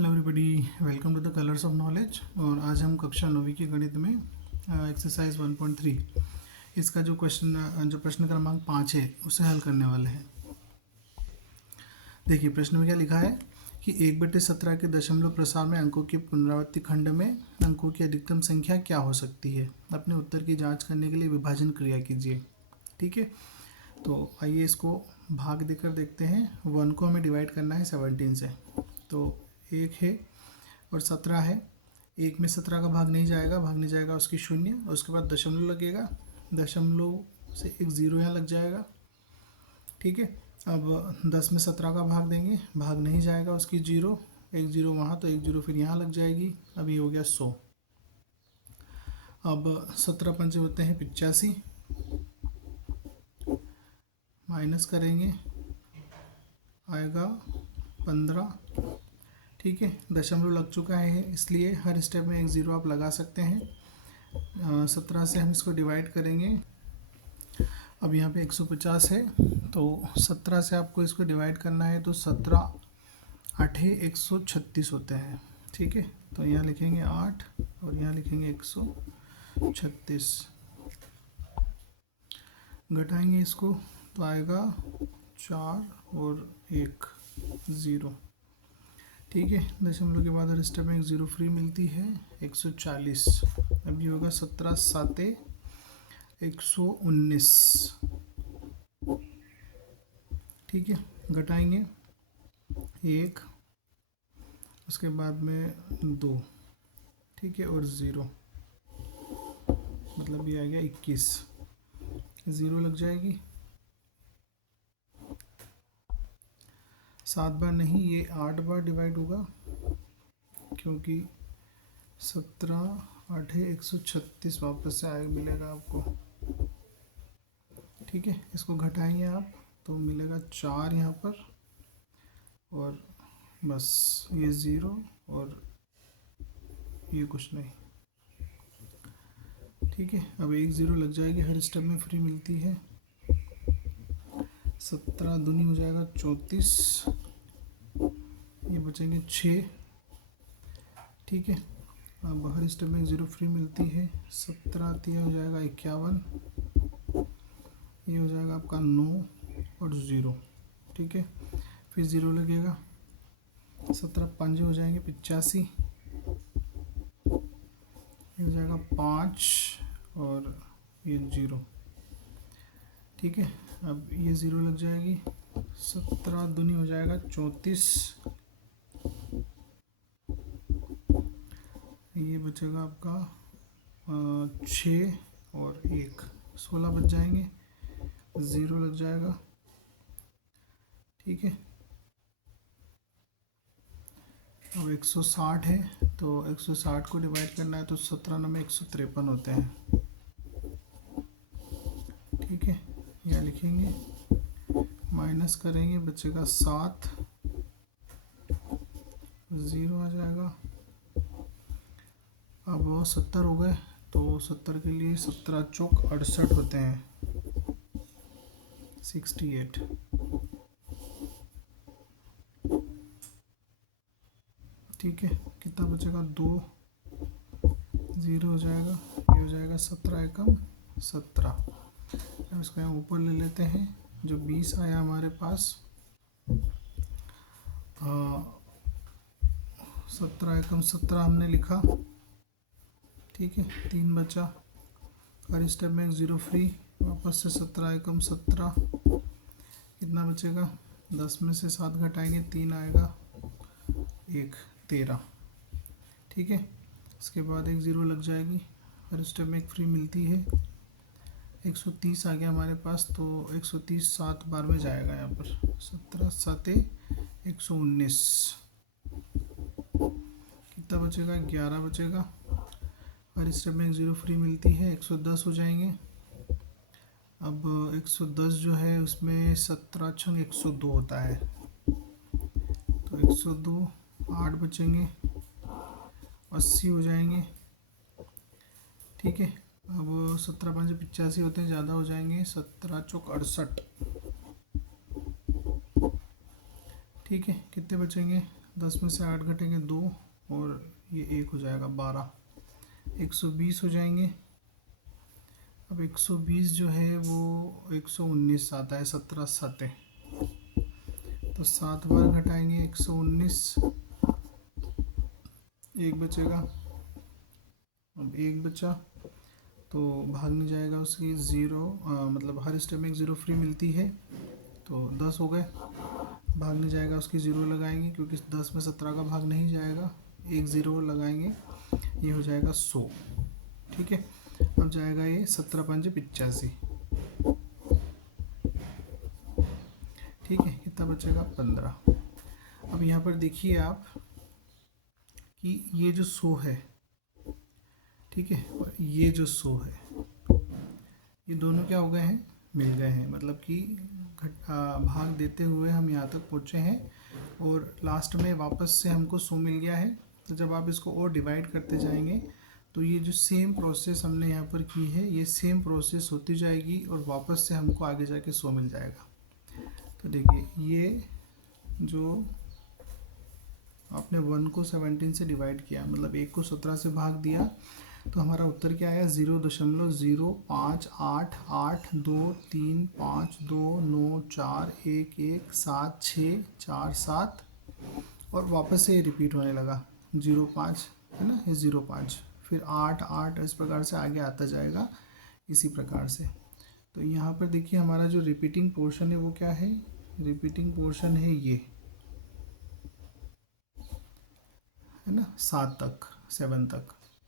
Hello everybody, welcome to the colours of knowledge. और आज हम कक्षा 9वीं के गणित में एक्सरसाइज 1.3 इसका जो प्रश्न क्रमांक 5 है उसे हल करने वाले हैं। देखिए प्रश्न में क्या लिखा है कि 1/17 के दशमलव प्रसार में अंकों के पुनरावृत्ति खंड में अंकों की अधिकतम संख्या क्या हो सकती है। अपने उत्तर की जाँच करने के लिए विभाजन क्रिया कीजिए। ठीक है, तो आइए इसको भाग देकर देखते हैं। 1 को हमें डिवाइड करना है 17 से, तो 1 है और 17 है। 1 में 17 का भाग नहीं जाएगा, भागने जाएगा उसकी 0 और उसके बाद दशमलव लगेगा। दशमलव से एक 0 यहाँ लग जाएगा। ठीक है, अब 10 में 17 का भाग देंगे, भाग नहीं जाएगा उसकी 0, एक 0 वहाँ, तो एक 0 फिर यहाँ लग जाएगी। अब ये हो गया 100। अब 17 पंचे होते हैं 85, माइनस करेंगे आएगा 15। ठीक है, दशमलव लग चुका है इसलिए हर स्टेप में एक 0 आप लगा सकते हैं। 17 से हम इसको डिवाइड करेंगे। अब यहाँ पे 150 है, तो 17 से आपको इसको डिवाइड करना है, तो 17 8 136 होते हैं। ठीक है, तो यहाँ लिखेंगे 8 और यहाँ लिखेंगे 136। घटाएंगे इसको तो आएगा 4 और 1 0। ठीक है, दशमलव के बाद हर स्टेप में एक 0 फ्री मिलती है। 140। अब ये होगा 17 7 119। ठीक है, घटाएंगे 1, उसके बाद में 2, ठीक है, और 0, मतलब ये आ गया 21। 0 लग जाएगी, 7 बार नहीं, ये 8 बार डिवाइड होगा, क्योंकि 17 8 136 वापस से आएगा, मिलेगा आपको। ठीक है, इसको घटाएंगे आप तो मिलेगा 4 यहाँ पर, और बस ये 0 और ये कुछ नहीं। ठीक है, अब एक 0 लग जाएगी, हर स्टेप में फ्री मिलती है। 17 दूनी हो जाएगा 34, ये बचेंगे 6। ठीक है, अब हर स्टेप में 0 फ्री मिलती है। 17 3 हो जाएगा 51, ये हो जाएगा आपका 9 और 0। ठीक है, फिर 0 लगेगा। 17 5 हो जाएंगे 85, ये हो जाएगा 5 और ये 0। ठीक है, अब ये 0 लग जाएगी। 17 दूनी हो जाएगा 34, ये बचेगा आपका 6 और 1, 16 बच जाएंगे, 0 लग जाएगा। ठीक है, अब 160 है, तो 160 को डिवाइड करना है, तो 17 में 153 होते हैं। ठीक है, यहाँ लिखेंगे, माइनस करेंगे, बचेगा 7, 0 आ जाएगा। अब 70 हो गए, तो 70 के लिए 17 चौक 68 होते हैं, 68। ठीक है, कितना बचेगा 2, 0 हो जाएगा, ये हो जाएगा 17 एकम 17। अब इसको यहाँ ऊपर ले लेते हैं, जो 20 आया हमारे पास। 17 एकम 17 हमने लिखा। ठीक है, 3 बचा, हर स्टेप में एक 0 फ्री, वापस से 17 एकम 17। कितना बचेगा, 10 में से 7 घटाएंगे, 3 आएगा, 1 13। ठीक है, इसके बाद एक 0 लग जाएगी, हर स्टेप में एक फ्री मिलती है। 130 आ गया हमारे पास, तो 130 7 बार में जाएगा यहाँ पर। 17 7 119, कितना बचेगा, 11 बचेगा। हर स्टेप में एक 0 फ्री मिलती है, 110 हो जाएंगे। अब 110 जो है उसमें 17 छंग 102 होता है, तो 102, 8 बचेंगे, 80 हो जाएंगे। ठीक है, अब 17 5 85 होते हैं, ज़्यादा हो जाएंगे, 17 चौक 68। ठीक है, कितने बचेंगे, 10 में से 8 घटेंगे 2 और ये 1 हो जाएगा 12, 120 हो जाएंगे। अब 120 जो है वो 119 आता है, 17 सते, तो 7 बार घटाएंगे 119, 1 बचेगा। अब 1 बचा तो भागने जाएगा उसकी 0, मतलब हर स्टेप में एक 0 फ्री मिलती है, तो 10 हो गए। भागने जाएगा उसकी 0 लगाएंगे क्योंकि 10 में 17 का भाग नहीं जाएगा, एक 0 लगाएंगे, ये हो जाएगा 100। ठीक है, अब जाएगा ये 17 पंजे 85। ठीक है, कितना बचेगा 15। अब यहाँ पर देखिए आप कि ये जो 100 है, ठीक है, और ये जो 100 है, ये दोनों क्या हो गए हैं, मिल गए हैं, मतलब कि भाग देते हुए हम यहाँ तक पहुँचे हैं और लास्ट में वापस से हमको 100 मिल गया है। तो जब आप इसको और डिवाइड करते जाएंगे तो ये जो सेम प्रोसेस हमने यहाँ पर की है, ये सेम प्रोसेस होती जाएगी और वापस से हमको आगे जाके 100 मिल जाएगा। तो देखिए, ये जो आपने 1 को 17 से डिवाइड किया, मतलब 1 को 17 से भाग दिया, तो हमारा उत्तर क्या आया, 0.088235294117 और वापस से ये रिपीट होने लगा 05, है ना, ये 05, फिर 8 इस प्रकार से आगे आता जाएगा इसी प्रकार से। तो यहाँ पर देखिए हमारा जो रिपीटिंग पोर्शन है वो क्या है, रिपीटिंग पोर्शन है ये, है ना, 7 तक।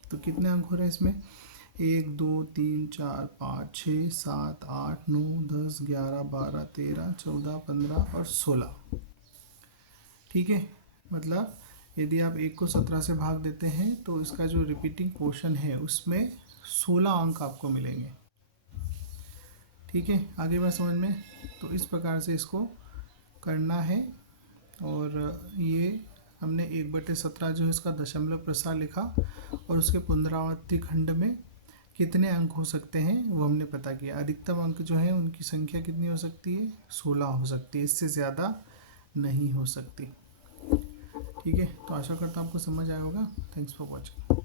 तो कितने अंक हो रहे हैं इसमें, 1 2 3 4 5 6 7 8 9 10 11 12 13 14 15 और 16। ठीक है, मतलब यदि आप 1 को 17 से भाग देते हैं तो इसका जो रिपीटिंग पोर्शन है उसमें 16 अंक आपको मिलेंगे। ठीक है, आगे बात समझ में। तो इस प्रकार से इसको करना है और ये हमने 1/17 जो है इसका दशमलव प्रसार लिखा और उसके पुनरावृत्ति खंड में कितने अंक हो सकते हैं वो हमने पता किया। अधिकतम अंक जो है उनकी संख्या कितनी हो सकती है, 16 हो सकती है, इससे ज़्यादा नहीं हो सकती। ठीक है, तो आशा करता हूँ आपको समझ आया होगा। Thanks for watching.